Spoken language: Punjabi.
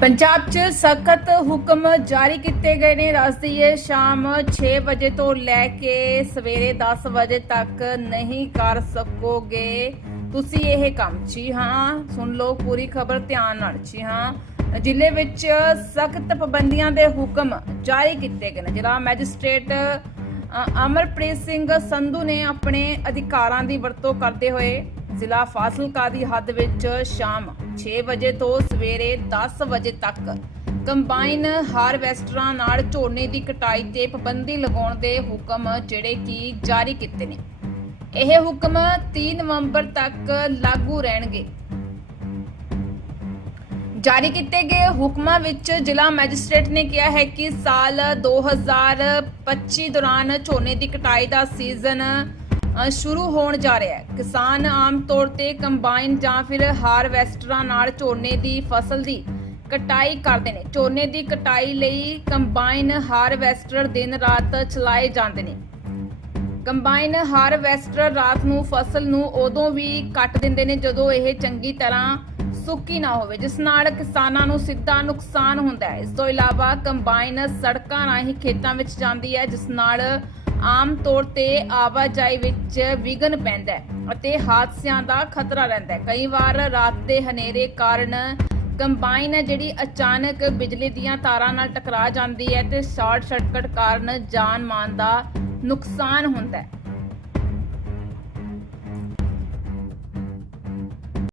ਪੰਜਾਬ 'ਚ ਸਖਤ ਹੁਕਮ ਜਾਰੀ ਕੀਤੇ ਗਏ ਨੇ। ਰਸਦੀਏ ਸ਼ਾਮ 6 ਵਜੇ ਤੋਂ ਲੈ ਕੇ ਸਵੇਰੇ 10 ਵਜੇ ਤੱਕ ਨਹੀਂ ਕਰ ਸਕੋਗੇ। ਤੁਸੀਂ ਇਹ ਕੰਮ, ਜੀ ਹਾਂ, ਸੁਣ ਲਓ, ਪੂਰੀ ਖਬਰ ਧਿਆਨ ਨਾਲ, ਜੀ ਹਾਂ। ਜ਼ਿਲ੍ਹੇ ਵਿੱਚ ਸਖਤ ਪਾਬੰਦੀਆਂ ਦੇ ਹੁਕਮ ਜਾਰੀ ਕੀਤੇ ਗਏ ਨੇ। ਜ਼ਿਲ੍ਹਾ ਮੈਜਿਸਟ੍ਰੇਟ ਅਮਰਪ੍ਰੀਤ ਸਿੰਘ ਸੰਧੂ ਨੇ ਆਪਣੇ ਅਧਿਕਾਰਾਂ ਦੀ ਵਰਤੋਂ ਕਰਦੇ ਹੋਏ ਜ਼ਿਲ੍ਹਾ ਫਾਜ਼ਿਲਕਾ ਦੀ ਹੱਦ ਵਿੱਚ ਸ਼ਾਮ 6 ਵਜੇ ਤੋਂ ਸਵੇਰੇ 10 ਵਜੇ ਤੱਕ ਕੰਬਾਈਨ ਹਾਰਵੈਸਟਰਾਂ ਨਾਲ ਝੋਨੇ ਦੀ ਕਟਾਈ ਤੇ ਪਾਬੰਦੀ ਲਗਾਉਣ ਦੇ ਹੁਕਮ ਜਿਹੜੇ ਕਿ ਜਾਰੀ ਕੀਤੇ ਨੇ। ਇਹ ਹੁਕਮ 3 ਨਵੰਬਰ ਤੱਕ ਲਾਗੂ ਰਹਿਣਗੇ। ਜਾਰੀ ਕੀਤੇ ਗਏ ਹੁਕਮਾਂ ਵਿੱਚ ਜ਼ਿਲ੍ਹਾ ਮੈਜਿਸਟ੍ਰੇਟ ਨੇ ਕਿਹਾ ਹੈ ਕਿ ਸਾਲ 2025 ਦੌਰਾਨ ਝੋਨੇ ਦੀ ਕਟਾਈ ਦਾ ਸੀਜ਼ਨ ਸ਼ੁਰੂ ਹੋਣ ਜਾ ਰਿਹਾ ਹੈ। ਕਿਸਾਨ ਆਮ ਤੌਰ ਤੇ ਕੰਬਾਈਨ ਜਾਂ ਫਿਰ ਹਾਰਵੈਸਟਰਾਂ ਨਾਲ ਝੋਨੇ ਦੀ ਫਸਲ ਦੀ ਕਟਾਈ ਕਰਦੇ ਨੇ। ਝੋਨੇ ਦੀ ਕਟਾਈ ਲਈ ਕੰਬਾਈਨ ਹਾਰਵੈਸਟਰ ਦਿਨ ਰਾਤ ਚਲਾਏ ਜਾਂਦੇ ਨੇ। ਕੰਬਾਈਨ ਹਾਰਵੈਸਟਰ ਰਾਤ ਨੂੰ ਫਸਲ ਨੂੰ ਉਦੋਂ ਵੀ ਕੱਟ ਦਿੰਦੇ ਨੇ ਜਦੋਂ ਇਹ ਚੰਗੀ ਤਰ੍ਹਾਂ ਸੁੱਕੀ ਨਾ ਹੋਵੇ, ਜਿਸ ਨਾਲ ਕਿਸਾਨਾਂ ਨੂੰ ਸਿੱਧਾ ਨੁਕਸਾਨ ਹੁੰਦਾ ਹੈ। ਇਸ ਤੋਂ ਇਲਾਵਾ ਕੰਬਾਈਨ ਸੜਕਾਂ ਰਾਹੀਂ ਖੇਤਾਂ ਵਿੱਚ ਜਾਂਦੀ ਹੈ, ਜਿਸ ਨਾਲ ਆਮ ਤੌਰ ਤੇ ਆਵਾਜਾਈ ਵਿੱਚ ਵਿਘਨ ਪੈਂਦਾ ਹੈ ਅਤੇ ਹਾਦਸਿਆਂ ਦਾ ਖਤਰਾ ਰਹਿੰਦਾ ਹੈ। ਕਈ ਵਾਰ ਰਾਤ ਦੇ ਹਨੇਰੇ ਕਾਰਨ ਕੰਬਾਈਨ ਹੈ ਜਿਹੜੀ ਅਚਾਨਕ ਬਿਜਲੀ ਦੀਆਂ ਤਾਰਾਂ ਨਾਲ ਟਕਰਾ ਜਾਂਦੀ ਹੈ ਤੇ ਸ਼ਾਰਟ ਸਰਕਟ ਕਾਰਨ ਜਾਨ ਮਾਨ ਦਾ ਨੁਕਸਾਨ ਹੁੰਦਾ ਹੈ।